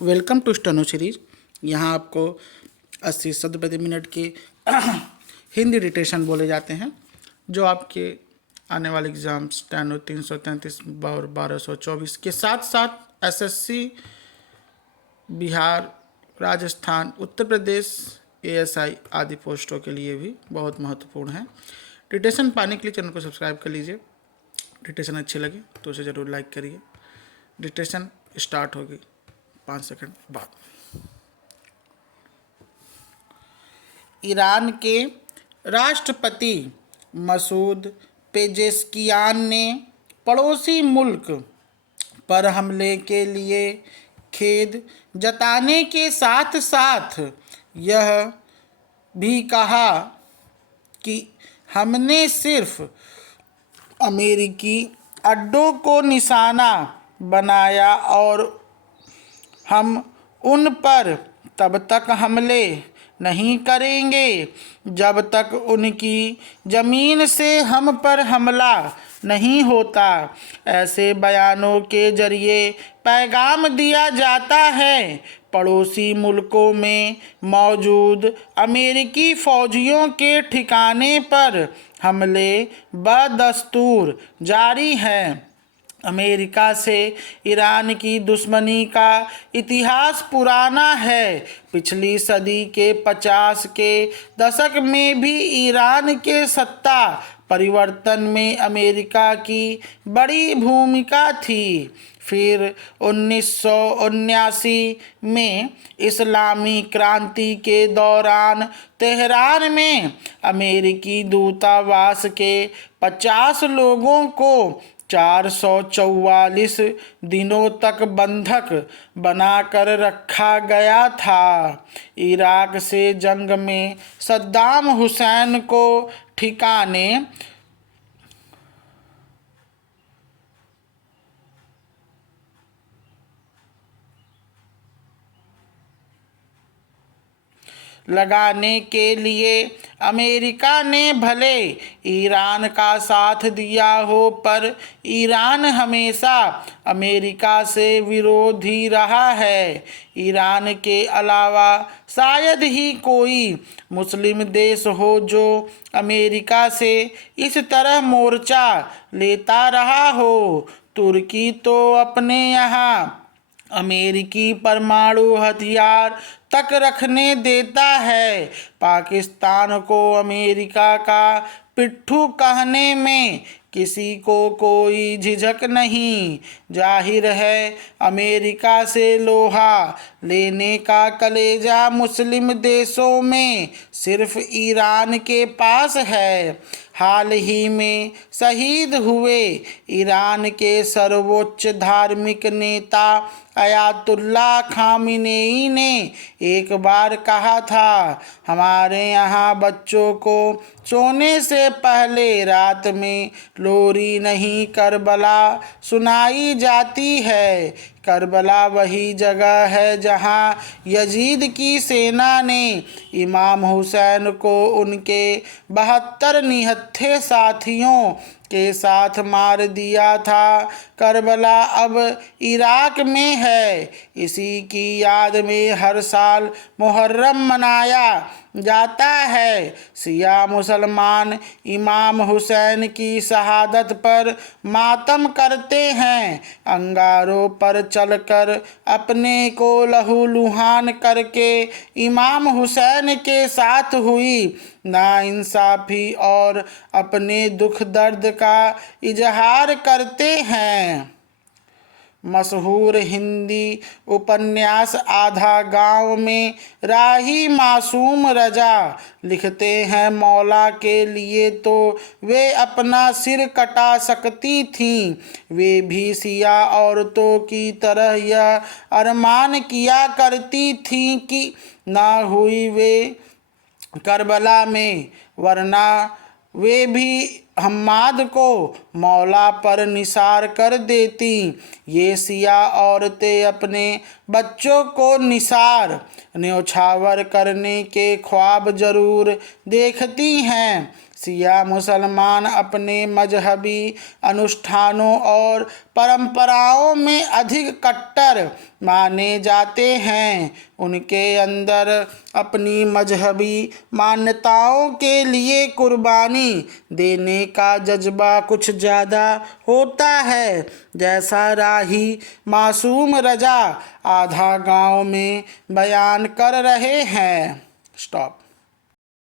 Welcome to steno series. यहाँ आपको 80 शब्द प्रति मिनट के हिंदी डिक्टेशन बोले जाते हैं, जो आपके आने वाले एग्ज़ाम स्टेनो 333 और 1224 के साथ साथ एसएससी, बिहार, राजस्थान, उत्तर प्रदेश, एएसआई आदि पोस्टों के लिए भी बहुत महत्वपूर्ण है। डिक्टेशन पाने के लिए चैनल को सब्सक्राइब कर लीजिए। डिक्टेशन अच्छी लगे तो उसे ज़रूर लाइक करिए। डिक्टेशन स्टार्ट होगी 5 सेकंड बाद। ईरान के राष्ट्रपति मसूद पेजेश्कियान ने पड़ोसी मुल्क पर हमले के लिए खेद जताने के साथ साथ यह भी कहा कि हमने सिर्फ अमेरिकी अड्डों को निशाना बनाया और हम उन पर तब तक हमले नहीं करेंगे जब तक उनकी ज़मीन से हम पर हमला नहीं होता। ऐसे बयानों के जरिए पैगाम दिया जाता है पड़ोसी मुल्कों में मौजूद अमेरिकी फ़ौजियों के ठिकाने पर हमले बदस्तूर जारी हैं। अमेरिका से ईरान की दुश्मनी का इतिहास पुराना है। पिछली सदी के 50 के दशक में भी ईरान के सत्ता परिवर्तन में अमेरिका की बड़ी भूमिका थी। फिर 1979 में इस्लामी क्रांति के दौरान तेहरान में अमेरिकी दूतावास के 50 लोगों को 444 दिनों तक बंधक बनाकर रखा गया था। इराक से जंग में सद्दाम हुसैन को ठिकाने लगाने के लिए अमेरिका ने भले ईरान का साथ दिया हो, पर ईरान हमेशा अमेरिका से विरोधी रहा है। ईरान के अलावा शायद ही कोई मुस्लिम देश हो जो अमेरिका से इस तरह मोर्चा लेता रहा हो। तुर्की तो अपने यहाँ अमेरिकी परमाणु हथियार तक रखने देता है। पाकिस्तान को अमेरिका का पिट्ठू कहने में किसी को कोई झिझक नहीं। जाहिर है अमेरिका से लोहा लेने का कलेजा मुस्लिम देशों में सिर्फ ईरान के पास है। हाल ही में शहीद हुए ईरान के सर्वोच्च धार्मिक नेता अयातुल्ला खामिनेई ने एक बार कहा था, हमारे यहाँ बच्चों को सोने से पहले रात में लोरी नहीं करबला सुनाई जाती है। करबला वही जगह है जहाँ यजीद की सेना ने इमाम हुसैन को उनके 72 निहत्थे साथियों के साथ मार दिया था। करबला अब इराक में है। इसी की याद में हर साल मुहर्रम मनाया जाता है। शिया मुसलमान इमाम हुसैन की शहादत पर मातम करते हैं। अंगारों पर चलकर अपने को लहूलुहान करके इमाम हुसैन के साथ हुई नाइंसाफ़ी और अपने दुख दर्द का इजहार करते हैं। मशहूर हिंदी उपन्यास आधा गांव में राही मासूम रजा लिखते हैं, मौला के लिए तो वे अपना सिर कटा सकती थीं। वे भी शिया औरतों की तरह यह अरमान किया करती थीं कि ना हुई वे करबला में, वरना वे भी हम्माद को मौला पर निसार कर देती। ये शिया औरतें अपने बच्चों को निसार न्योछावर करने के ख्वाब जरूर देखती हैं। शिया मुसलमान अपने मजहबी अनुष्ठानों और परंपराओं में अधिक कट्टर माने जाते हैं। उनके अंदर अपनी मजहबी मान्यताओं के लिए कुर्बानी देने का जज्बा कुछ ज़्यादा होता है, जैसा राही मासूम रजा आधा गांव में बयान कर रहे हैं। स्टॉप।